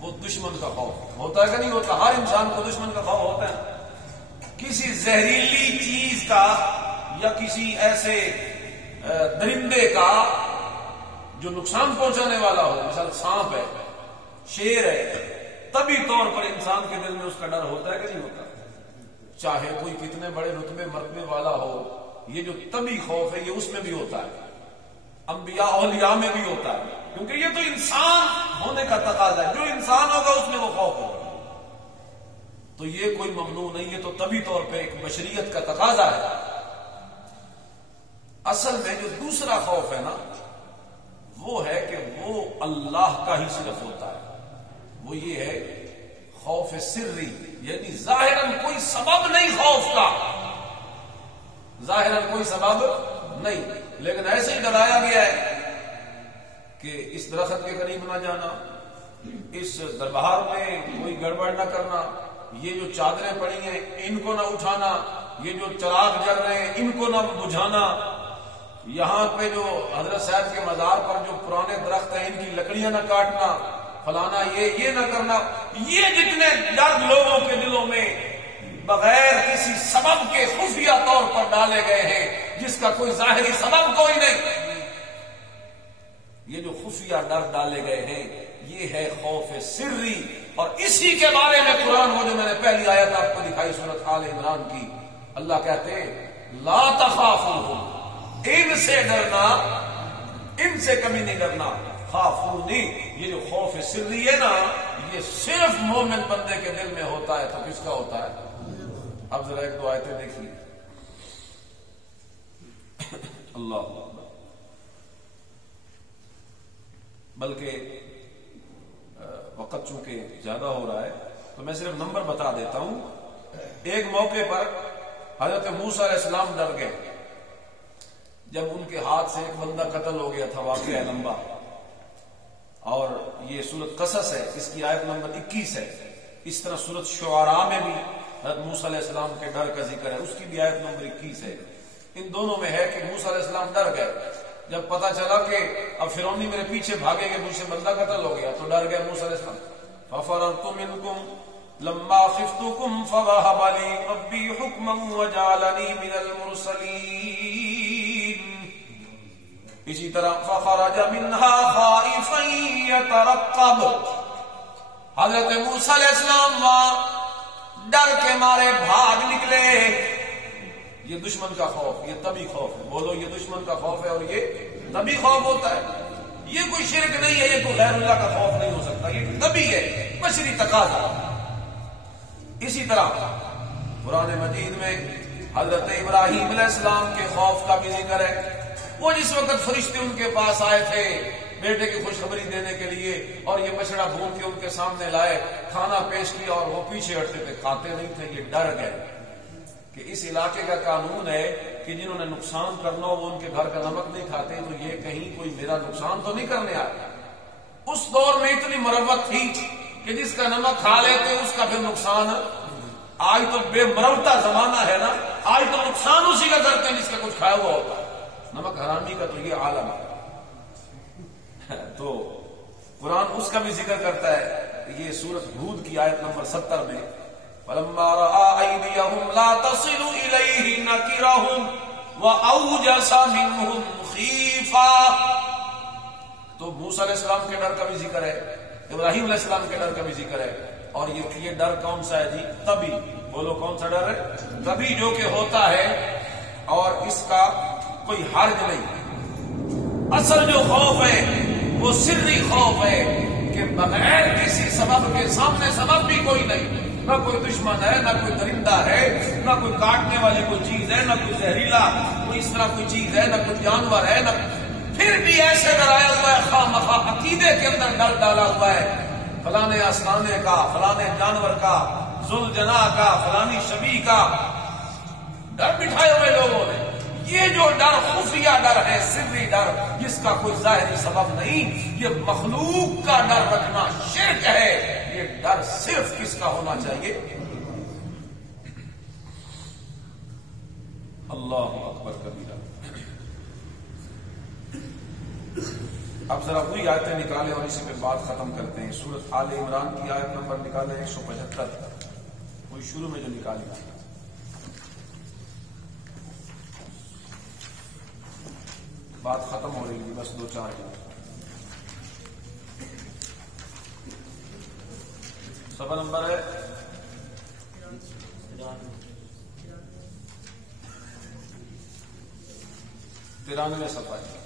وہ دشمن کا خوف ہوتا ہے کہ نہیں ہوتا؟ ہر انسان کو دشمن کا خوف ہوتا ہے، کسی زہریلی چیز کا یا کسی ایسے درندے کا جو نقصان پہنچانے والا ہو، مثال سانپ ہے، شیر ہے، طبعی طور پر انسان کے دل میں اس کا ڈر ہوتا ہے کہ نہیں ہوتا؟ چاہے کوئی کتنے بڑے رتبے مرتبے والا ہو، یہ جو طبعی خوف ہے یہ اس میں بھی ہوتا ہے، انبیاء اولیاء میں بھی ہوتا ہے، کیونکہ یہ تو انسان ہونے کا تقاضا ہے، جو انسان ہوگا اس میں وہ خوف ہوگا۔ تو یہ کوئی ممنوع نہیں، یہ تو طبعی طور پہ ایک بشریت کا تقاضا ہے۔ اصل میں جو دوسرا خوف ہے نا، وہ ہے کہ وہ اللہ کا ہی صرف ہوتا ہے۔ وہ یہ ہے خوف سری، یعنی ظاہراً کوئی سبب نہیں خوف کا، ظاہراً کوئی سبب نہیں، لیکن ایسے ہی ڈرایا گیا ہے کہ اس درخت کے قریب نہ جانا، اس دربار میں کوئی گڑبڑ نہ کرنا، یہ جو چادریں پڑی ہیں ان کو نہ اٹھانا، یہ جو چراغ جل رہے ہیں ان کو نہ بجھانا، یہاں پہ جو حضرت صاحب کے مزار پر جو پرانے درخت ہیں ان کی لکڑیاں نہ کاٹنا، فلانا یہ نہ کرنا۔ یہ جتنے ڈر لوگوں کے دلوں میں بغیر کسی سبب کے خفیہ طور پر ڈالے گئے ہیں، جس کا کوئی ظاہری سبب کوئی نہیں، یہ جو خفیہ ڈر ڈالے گئے ہیں یہ ہے خوف سری۔ اور اسی کے بارے میں قرآن وہ جو میں نے پہلی آیت آپ کو دکھائی سورۃ آل عمران کی، اللہ کہتے ہیں لا تخافوہم، ان سے ڈرنا، ان سے کمی نہیں ڈرنا، خافونی، یہ جو خوف سری ہے نا یہ صرف مومن بندے کے دل میں ہوتا ہے تو کس کا ہوتا ہے؟ اب ذرا ایک دو آیتیں دیکھیے. اللہ بلکہ وقت چونکہ زیادہ ہو رہا ہے تو میں صرف نمبر بتا دیتا ہوں. ایک موقع پر حضرت موسیٰ علیہ السلام ڈر گئے جب ان کے ہاتھ سے ایک بندہ قتل ہو گیا تھا. واقعہ ہے لمبا اور یہ سورۃ قصص ہے, اس کی آیت نمبر 21 ہے. اس طرح سورۃ شعراء میں بھی حضرت موسیٰ علیہ السلام کے ڈر کا ذکر ہے, اس کی بھی آیت نمبر 21 ہے. ان دونوں میں ہے کہ موسیٰ علیہ السلام ڈر گئے جب پتا چلا کہ اب فرعونی میرے پیچھے بھاگے گے, مجھ سے بندہ قتل ہو گیا, تو ڈر گئے موسیٰ علیہ السلام. فَفَرَرْتُ مِنْكُمْ لَمَّا خِفْتُكُمْ فَوَهَبَ لِي رَبِّي حُكْمًا وَجَعَلَنِي مِنَ الْمُرْسَلِينَ. اسی طرح فَخَرَجَ مِنْهَا خَائِفًا يَتَرَقَّبُ. حضرت موسیٰ علیہ السلام وہاں ڈر کے مارے بھاگ نکلے. یہ دشمن کا خوف, یہ طبی خوف ہے. بولو یہ دشمن کا خوف ہے اور یہ طبی خوف ہوتا ہے. یہ کوئی شرک نہیں ہے, یہ کوئی غیر اللہ کا خوف نہیں ہو سکتا, یہ طبی ہے, بشری تقاضا. اسی طرح قرآن مجید میں حضرت ابراہیم علیہ السلام کے خوف کا بھی ذکر ہے. وہ جس وقت فرشتے ان کے پاس آئے تھے بیٹے کی خوشخبری دینے کے لیے اور یہ بچڑا بھون کے ان کے سامنے لائے, کھانا پیش کیا اور وہ پیچھے ہٹتے تھے, کھاتے نہیں تھے. یہ ڈر گئے کہ اس علاقے کا قانون ہے کہ جنہوں نے نقصان کرنا ہو وہ ان کے گھر کا نمک نہیں کھاتے, تو یہ کہیں کوئی میرا نقصان تو نہیں کرنے آیا. اس دور میں اتنی مروت تھی کہ جس کا نمک کھا لیتے اس کا پھر نقصان. آج تو بے مروتا زمانہ ہے نا, آج تو نقصان اسی کا کرتے ہیں جس کا کچھ کھایا ہوا ہوتا ہے. نمک حرامی کا تو یہ عالم ہے. تو قرآن اس کا بھی ذکر کرتا ہے. یہ سورۃ ہود کی آیت نمبر 70 میں فَلَمَّا رَأَىٰ أَيْدِيَهُمْ لَا تَصِلُ إِلَيْهِ نَكِرَهُمْ وَأَوْجَسَ مِنْهُمْ خِيفَةً. تو موسیٰ علیہ السلام کے ڈر کا بھی ذکر ہے, ابراہیم علیہ السلام کے ڈر کا بھی ذکر ہے. اور یہ ڈر کون سا ہے جی؟ طبی. بولو کون سا ڈر ہے؟ طبی, جو کہ ہوتا ہے اور اس کا کوئی حرج نہیں. اصل جو خوف ہے وہ سری خوف ہے کہ بغیر کسی سبب کے, سامنے سبب بھی کوئی نہیں, نہ کوئی دشمن ہے, نہ کوئی درندہ ہے, نہ کوئی کاٹنے والی کوئی چیز ہے, نہ کوئی زہریلا کوئی اس طرح کوئی چیز ہے, نہ کوئی جانور ہے, نہ پھر بھی ایسے ڈرایا ہوا ہے, خواہ مخواہ عقیدے کے اندر ڈر ڈالا ہوا ہے فلانے آستانے کا, فلانے جانور کا, ذوالجناح کا, فلانی شبیہ کا ڈر بٹھائے ہوئے لوگوں نے. یہ جو ڈر خفیہ ڈر ہے, سری ڈر, جس کا کوئی ظاہری سبب نہیں, یہ مخلوق کا ڈر رکھنا شرک ہے. یہ ڈر صرف کس کا ہونا چاہیے؟ اللہ اکبر کبیرہ. اب ذرا وہی آیتیں نکالیں اور اسی پہ بات ختم کرتے ہیں. سورۃ آل عمران کی آیت نمبر نکالیں 175, وہی شروع میں جو نکالی تھی. بات ختم ہو رہی ہے, بس 2-4 منٹ. صفحہ نمبر ہے 93 صفحہ ہے.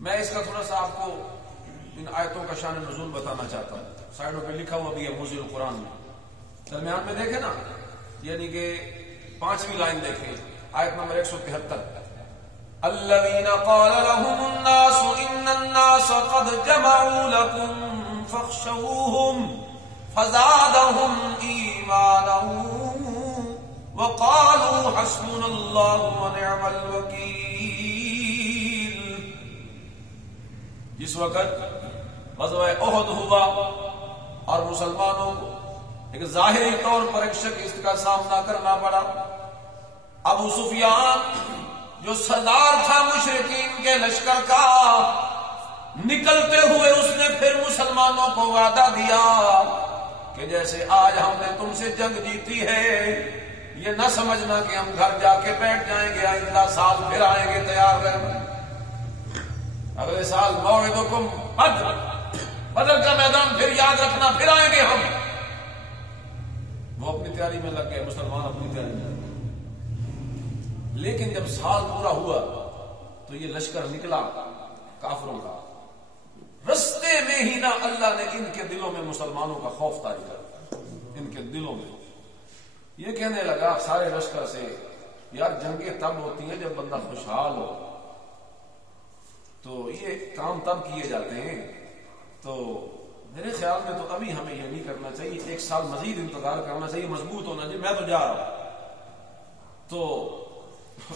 میں اس کا تھوڑا سا آپ کو ان آیتوں کا شان نزول بتانا چاہتا ہوں. سائڈوں پہ لکھا ہوا بھی ہے موضوع القرآن میں, درمیان میں دیکھیں نا, یعنی کہ 5ویں لائن دیکھیں, آیت نمبر 173. الذين قال لهم الناس ان الناس قد جمعوا لكم فاخشوهم فزادهم ايمانا وقالوا حسبنا الله ونعم الوكيل. جس وقت غزوہ احد ہوا اور مسلمانوں کو ایک ظاہری طور پر ایک شکست کا سامنا کرنا پڑا, ابو سفیان جو سردار تھا مشرکین کے لشکر کا, نکلتے ہوئے اس نے پھر مسلمانوں کو وعدہ دیا کہ جیسے آج ہم نے تم سے جنگ جیتی ہے, یہ نہ سمجھنا کہ ہم گھر جا کے بیٹھ جائیں گے, آئندہ سال پھر آئیں گے, تیار رہنا, اگلے سال موعدکم بدر, بدر کا میدان پھر یاد رکھنا, پھر آئیں گے ہم. تیاری میں لگ گئے، مسلمان اپنی تیاری میں لگ گئے۔ لیکن جب سال پورا ہوا تو یہ لشکر نکلا کافروں کا، رستے میں ہی نہ اللہ نے ان کے دلوں میں مسلمانوں کا خوف طاری کر، ان کے دلوں میں یہ کہنے لگا سارے لشکر سے، یار جنگیں تب ہوتی ہیں جب بندہ خوشحال ہو، تو یہ کام تب کیے جاتے ہیں، تو میرے خیال میں تو ابھی ہمیں یہ نہیں کرنا چاہیے، ایک سال مزید انتظار کرنا چاہیے، مضبوط ہونا چاہیے، میں تو جا رہا ہوں۔ تو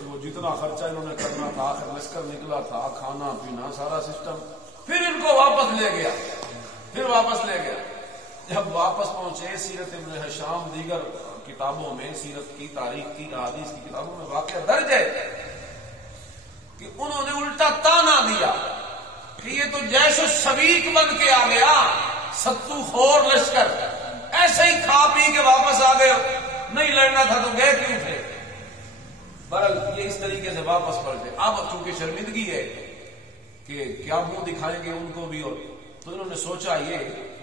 وہ جتنا خرچہ انہوں نے کرنا تھا، آخر لشکر نکلا تھا، کھانا پینا سارا سسٹم، پھر ان کو واپس لے گیا، پھر واپس لے گیا۔ جب واپس پہنچے، سیرت ابن ہشام دیگر کتابوں میں، سیرت کی، تاریخ کی، احادیث کی کتابوں میں واقعہ درج ہے کہ انہوں نے الٹا تانا دیا کہ یہ تو جیش و شبیک بن کے آ گیا، ستو خور لشکر، ایسے ہی کھا پی کے واپس آ گئے، نہیں لڑنا تھا تو گئے کیوں تھے؟ بہرحال یہ اس طریقے سے واپس پلٹے۔ اب چونکہ شرمندگی ہے کہ کیا منہ دکھائیں گے ان کو بھی، اور تو انہوں نے سوچا یہ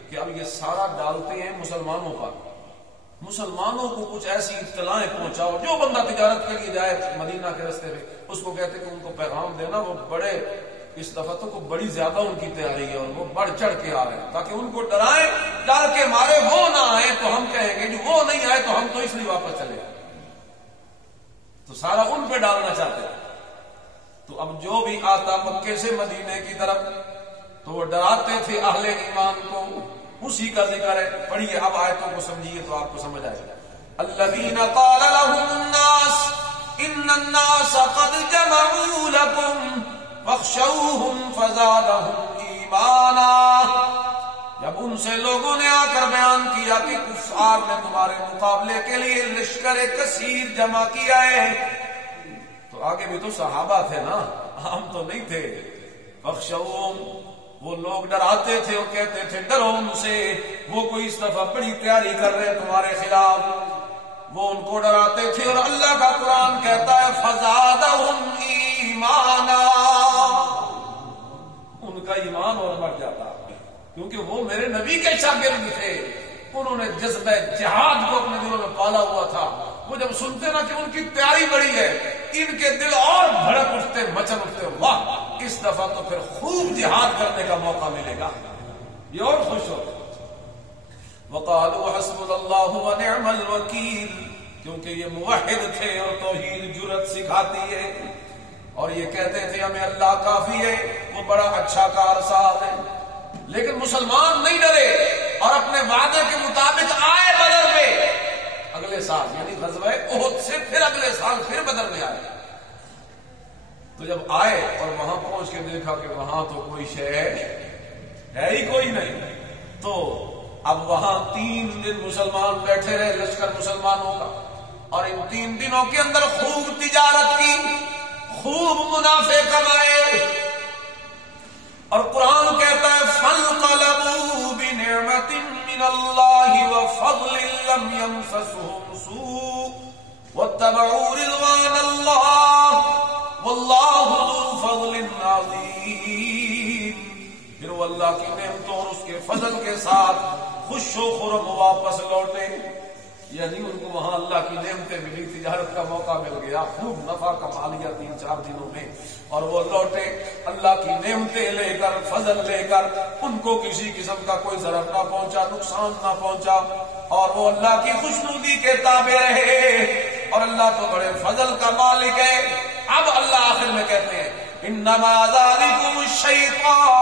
کہ اب یہ سارا ڈالتے ہیں مسلمانوں پر، مسلمانوں کو کچھ ایسی اطلاعیں پہنچاؤ، جو بندہ تجارت کے لیے جائے مدینہ کے راستے میں اس کو کہتے کہ ان کو پیغام دینا، وہ بڑے اس دفعہ تو کو بڑی زیادہ ان کی تیاری ہے اور وہ بڑھ چڑھ کے آ رہے ہیں، تاکہ ان کو ڈرائیں، ڈر کے مارے وہ نہ آئے تو ہم کہیں گے جو وہ نہیں آئے تو ہم تو اس لیے واپس چلے آئے، تو سارا ان پہ ڈالنا چاہتے ہیں۔ تو اب جو بھی آتا مکے سے مدینے کی طرف تو وہ ڈراتے تھے اہل ایمان کو، اسی کا ذکر ہے۔ پڑھیے اب آیتوں کو سمجھیے تو آپ کو سمجھ آئے گا۔ الذین قال لهم الناس ان الناس قد جمعوا لكم فاخشوهم فزادهم ایمانا، جب ان سے لوگوں نے آ کر بیان کیا کہ کفار نے تمہارے مقابلے کے لیے لشکر کثیر جمع کیا ہے، تو آگے بھی تو صحابہ تھے نا، ہم تو نہیں تھے۔ فاخشوهم، وہ لوگ ڈراتے تھے اور کہتے تھے ڈرو ان سے، وہ کوئی اس دفعہ بڑی تیاری کر رہے تمہارے خلاف، وہ ان کو ڈراتے تھے۔ اور اللہ کا قرآن کہتا ہے فزادہم ایمانا، ان کا ایمان اور بڑھ جاتا، کیونکہ وہ میرے نبی کے شاگرد تھے، انہوں نے جذبہ جہاد کو اپنے دلوں میں پالا ہوا تھا۔ وہ جب سنتے نا کہ ان کی تیاری بڑی ہے، ان کے دل اور بھڑک اٹھتے، مچل اٹھتے، واہ اس دفعہ تو پھر خوب جہاد کرنے کا موقع ملے گا، یہ اور خوش ہو۔ وقالوا حسبنا اللہ ونعم الوکیل، کیونکہ یہ موحد تھے اور توحید جرأت سکھاتی ہے، اور یہ کہتے تھے ہمیں اللہ کافی ہے، وہ بڑا اچھا کارساز ہے۔ لیکن مسلمان نہیں ڈرے اور اپنے وعدے کے مطابق آئے بدر میں اگلے سال، یعنی غزوہ احد سے پھر اگلے سال پھر بدر میں آئے۔ تو جب آئے اور وہاں پہنچ کے دیکھا کہ وہاں تو کوئی شے ہے ہی کوئی نہیں، تو اب وہاں 3 دن مسلمان بیٹھے رہے، لشکر مسلمانوں کا، اور ان 3 دنوں کے اندر خوب تجارت کی، خوب منافع کمائے، اور قرآن کہتا ہے فَانْقَلَبُوا بِنِعْمَةٍ مِّنَ اللَّهِ وَفَضْلٍ لَّمْ يَمْسَسْهُمْ سُوءٌ وَاتَّبَعُوا رِضْوَانَ اللَّهِ وَاللَّهُ ذُو فَضْلٍ عَظِيمٍ۔ پھر وہ اللہ کی نعمتوں اور اس کے فضل کے ساتھ خوش و خرم واپس لوٹے، یعنی ان کو وہاں اللہ کی نعمتیں ملی، تجارت کا موقع مل گیا، خوب نفع کما لیا 3-4 دنوں میں، اور وہ لوٹے اللہ کی نعمتیں لے کر، فضل لے کر، ان کو کسی قسم کا کوئی ضرر نہ پہنچا، نقصان نہ پہنچا، اور وہ اللہ کی خوشنودی کے تابع رہے، اور اللہ تو بڑے فضل کا مالک ہے۔ اب اللہ آخر میں کہتے ہیں انما ذالکم الشیطان،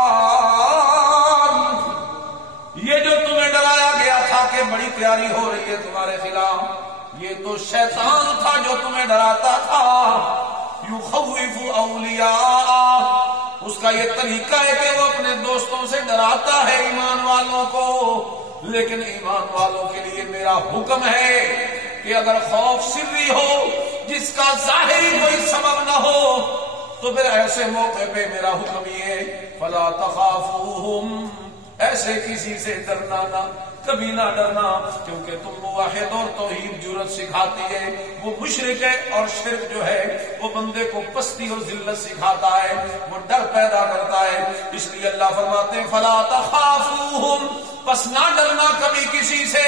یہ جو تمہیں ڈرایا گیا تھا کہ بڑی تیاری ہو رہی ہے تمہارے خلاف، یہ تو شیطان تھا جو تمہیں ڈراتا تھا۔ یخوف اولیاء، اس کا یہ طریقہ ہے کہ وہ اپنے دوستوں سے ڈراتا ہے ایمان والوں کو، لیکن ایمان والوں کے لیے میرا حکم ہے کہ اگر خوف سری ہو جس کا ظاہری کوئی سبب نہ ہو تو پھر ایسے موقع پہ میرا حکم یہ فلا تخافوہم، ایسے کسی سے ڈرنا نہ، کبھی نہ ڈرنا، کیونکہ تم موحد اور توحید جرأت سکھاتی ہے، وہ مشرک ہے اور شرک جو ہے وہ بندے کو پستی اور ذلت سکھاتا ہے، وہ ڈر پیدا کرتا ہے۔ اس لیے اللہ فرماتے ہیں فلا تخافوہم، پس نہ ڈرنا کبھی کسی سے،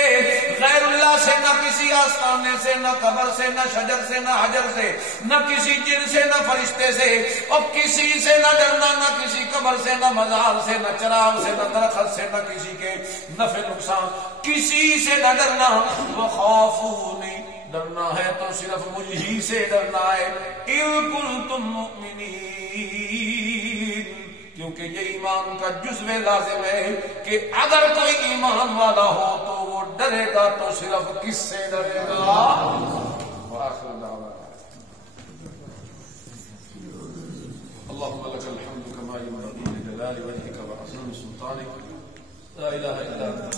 غیر اللہ سے، نہ کسی آستانے سے، نہ قبر سے، نہ شجر سے، نہ حجر سے، نہ کسی جن سے، نہ فرشتے سے، اور کسی سے نہ ڈرنا، نہ کسی قبر سے، نہ مزار سے، نہ چراغ سے، نہ درخت سے، نہ کسی کے نفع نقصان، کسی سے نہ ڈرنا۔ وخافونی، ڈرنا ہے تو صرف مجھ ہی سے ڈرنا ہے، ان کنتم مؤمنین، کیونکہ یہ ایمان کا جزو لازم ہے کہ اگر کوئی ایمان والا ہو تو وہ ڈرے گا تو صرف کس سے ڈرے گا؟ وآخر دعوانا اللهم لك الحمد كما ينبغي لجلال وجهك وعظيم سلطانك، لا اله الا انت